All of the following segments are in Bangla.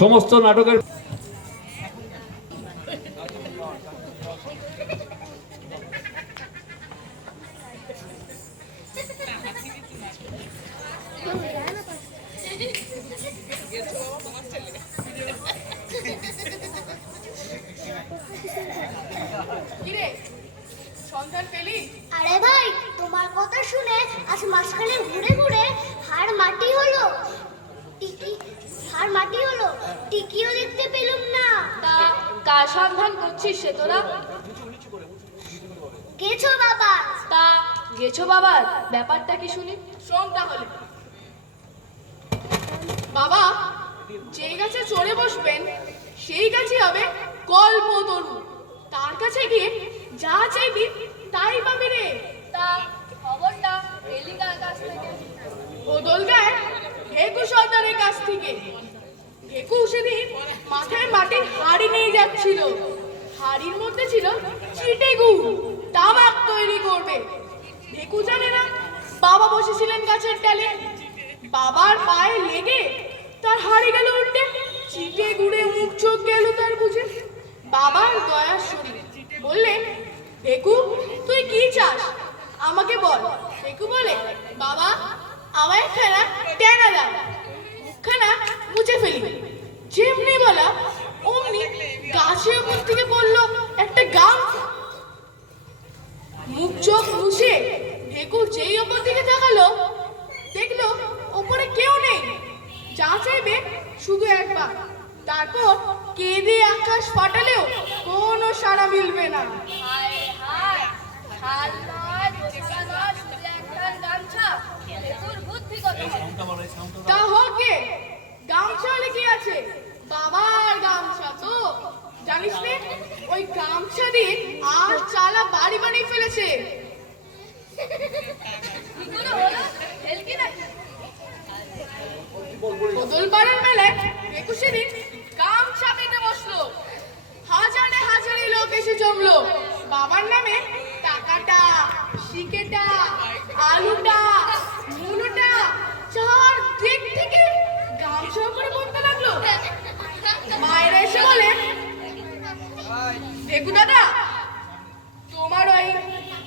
সমস্ত নাটকের সন্ধান পেলি? আরে ভাই, তোমার কথা শুনে আজ মাসখানেক ঘুরে ঘুরে হাড় মাটি হলো। টিকিও দেখতে পেলাম না। তা কার সন্ধান করছিস সে তোরা? গেছো বাবা। তা গেছো বাবার ব্যাপারটা কি শুনি? শোন তাহলে। বাবা যেই গাছে চড়ে বসবেন সেই গাছই হবে কল্পতরু। তার কাছে গিয়ে যা চাইবি তাই পাবি রে। তা খবরটা পেলি কার কাছ থেকে? বদল গায়ে ভেকু সর্দারের কাছ থেকে। ভেকু সেদিন মাথায় মাটির হাড়ি নিয়ে যাচ্ছিল। হাড়ির মধ্যে ছিল চিটে গুড়, তামাক তৈরি করবে। ভেকু জানে না বাবা বসেছিলেন গাছের ডালে। বাবার পায়ে লেগে তার হাড়ি গেল উল্টে। চিটে গুড়ে মুখ চোখ গেল তার বুঝে। বাবার দয়ার শরীর বললেন, ভেকু তুই কি চাস আমাকে বল। ভেকু বলে, বাবা আমার একখানা টেনা দাও, মুখখানা মুছে ফেলি। যেমনি বলা অমনি গাছের উপর থেকে পড়লো একটা গামছা। মুখ চোখ মুছে ভেকু যেই ওপর দিকে তাকালো, দেখলো ওপরে কেউ নেই। যা চাইবে শুধু একবার, তারপর কেঁদে আকাশ ফাটালেও কোনো সাড়া মিলবে না। তা হোক গে, গামছা হলে কি আছে, বাবার গামছা তো জানিস নে। ওই গামছা দিয়ে আর চালা বাড়ি বানিয়ে ফেলেছে। বদল পাড়ার মেলায় একুশে দিন গামছা পেতে বসলো। হাজারে হাজারে লোক এসে জমলো। বাবার নামে টাকাটা, শিকেটা, আলুটা, মুলোটা চার দিক থেকে গামছা করে পড়তে লাগলো। মায়েরা এসে বলে, দেখু দাদা তোমার ওই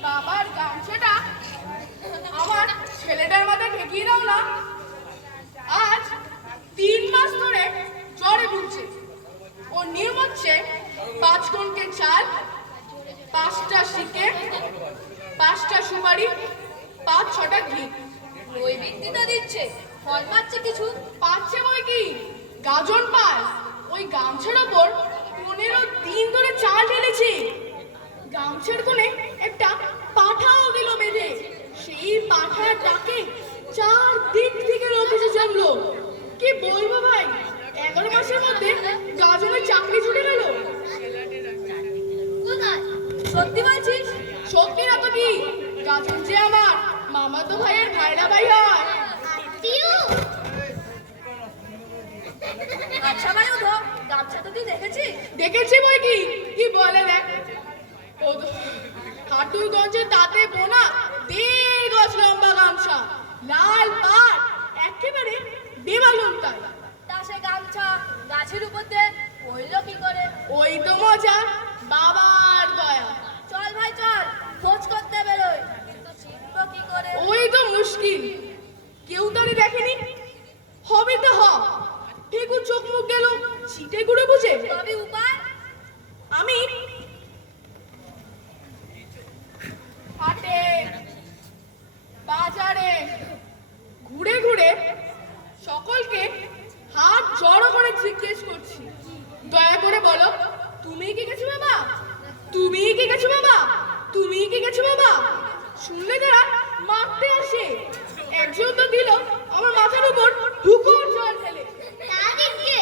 বাবার গামছাটা আমার ছেলেটার মাথায় ঠেকিয়ে দাও না। আজ 3 মাস ধরে জ্বরে ভুগছে। ও নিয়ম হচ্ছে 5 কণকে চাল, 5টা শিকে, 5টা সুপারি, 5-6টা ঘি। ওই বৃত্তিটা দিচ্ছে, ফল পাচ্ছে কিছু? পাচ্ছে বই কি, গাজন পায়। ওই গামছার ওপর 15 দিন ধরে চাল ঢেলেছে। গামছার কোণে একটা পাঠাও দিল বেঁধে। সেই পাঠার ডাকে 4 দিক থেকে লোক এসে জমলো। কি বলবো ভাই, 11 মাসের মধ্যে গাজনের চাকরি ছুটে গেল। কোথায়? সত্যি বলছিস? সত্যি না তো কি, গাজন যে আমার মামাতো ভাইয়ের ভাইরা ভাই হয়। আত্মীয়? আচ্ছা ভাই ওঠো, গামছা তো তুই দেখেছিস? দেখেছি বই কি, কি বলে দেখ। ও হাটুরগঞ্জে তাতে বোনা 1.5 গজ লম্বা গামছা, লাল পাট, একেবারে বেমালুম তাই। তা সে গামছা গাছের উপর দিয়ে পড়লো কি করে? ওই তো মজা, বাবার দয়া। চল ভাই চল, খোঁজ করতে বেরোই। কিন্তু চিনবো কি করে? ওই তো মুশকিল, কেউ তো দেখেনি। হবে তো ভেকু চোখ মুখ গেল ছিটে গুড়ে বুঝে। তবে উপায়? আমি হাটে বাজারে ঘুরে ঘুরে সকলকে হাত জড়ো করে জিজ্ঞেস করছি, দয়া করে বলো তুমি কি গেছো বাবা, তুমি কি গেছো বাবা, তুমি কি গেছো বাবা। শুনলে তারা মারতে আসে। একজন তো দিল আমার মাথার উপর হুকুর জল ঢেলে। তাদেরকে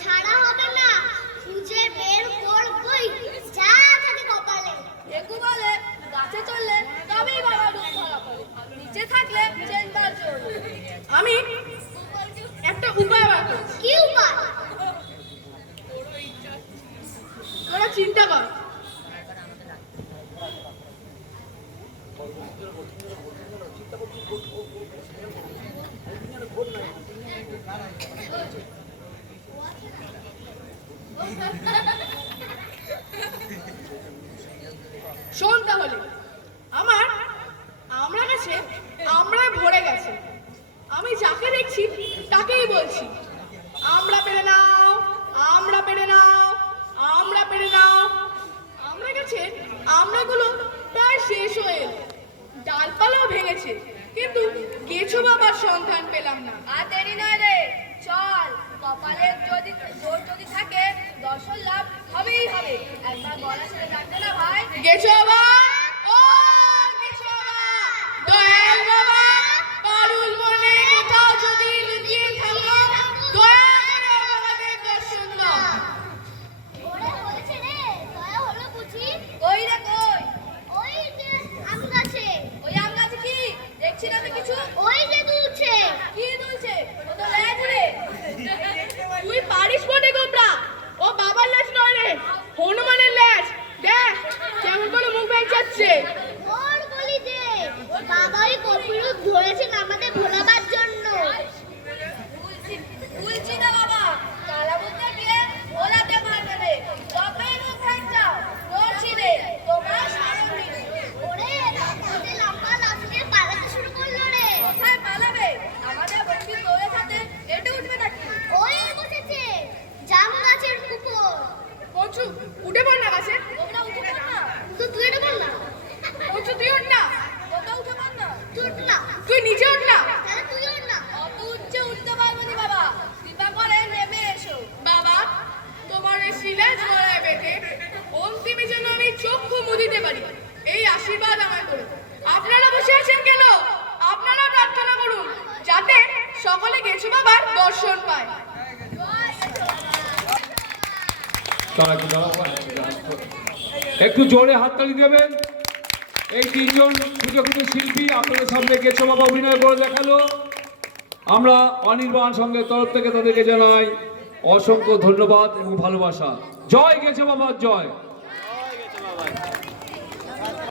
ছাড়া হবে না, খুঁজে বের করবই যা থাকে কপালে। ভেকু বলে, গাছে চললে তবেই বাবা রূপ ধরা পড়ে, নিচে থাকলে চেম্বার চলবে। আমি একটা উপায় বার করছি। কি উপায়? তোরা চিন্তা কর। শোন তাহলে, আমরা কাছে আমরায় ভরে গেছে। আমি যাকে দেখছি তাকেই বলছি, আমরা পেরে নাও, আমরা পেরে নাও, আমরা পেরে নাও। আমরা গেছে আমরাগুলো প্রায় শেষ হয়ে এলো। ডালপালাও ভেঙেছে, কিন্তু কেঁচো বাবার সন্ধান পেলাম না। আর দেরি নয় রে, চল। কপালের যদি জোর যদি থাকে দর্শন লাভ হবেই হবে। একবার গলা ছেড়ে ডাকতে না ভাই। গেছো বাবা, ও গেছো বাবা, দয়াল বাবা, পারুল মনে কোথাও যদি লুকিয়ে থাকো, দয়া করে আমাদের দর্শন দাও। ওরে হয়েছে রে, দয়া হলো বুঝি। কই রে কই? ওই যে আম গাছে, ওই আম গাছে কি দেখছি না তো কিছু? ওই যে দুলছে। কি দুলছে? ও তো লেজ রে। তুই পারিস বটে গোবরা, ও বাবার লেজ নয় রে, হনুমানের লেজ। দেখ কেমন করে মুখ ভেঙচাচ্ছে। ওর বলি দে, বাবাই কপিরূপ ধরেছেন আমাদের ভোলাবার জন্য। বুঝছি না বাবা, কালাবুদ্ধা গিয়ে ভোলাতে পারবে রে। যতই মুখ ভেঙচাও, করছি রে, তোমার স্মরণ নেই। ওরে ওদের লম্বা লাঠিতে পালাতে শুরু করলো রে। কোথায় পালাবে? আমাদের বন্ধু তোদের সাথে এটে উঠবে নাকি? ওই বসেছে জাম গাছের উপর। পঞ্চু উঠে পড় না গাছে। তোমরা উঠে পার না? তো তুই এটা বল না। পঞ্চু তুই ওঠ না, তোমরা উঠে পার না? তুই উঠ না, তুই নিচে ওঠ না। তাহলে তুই ওঠ না। অত উচ্চে উঠতে পারবো না বাবা, কৃপা করে নেমে এসো। বাবা, তোমার এই শিলাজ গলায় বেঁধে অন্তিমে যেন আমি চক্ষু মুদিতে পারি, এই আশীর্বাদ আমায় করুন। আপনারা বসে আছেন কেন? আপনারা প্রার্থনা করুন যাতে সকলে গেছো বাবার দর্শন পায়। একটু জোরে হাততালি দেবেন। এই তিনজন সুযোগী শিল্পী আপনাদের সামনে গেছো বাবা অভিনয় করে দেখালো। আমরা অনির্বাণ সঙ্গের তরফ থেকে তাদেরকে জানাই অসংখ্য ধন্যবাদ এবং ভালোবাসা। জয় গেছো বাবা, জয়।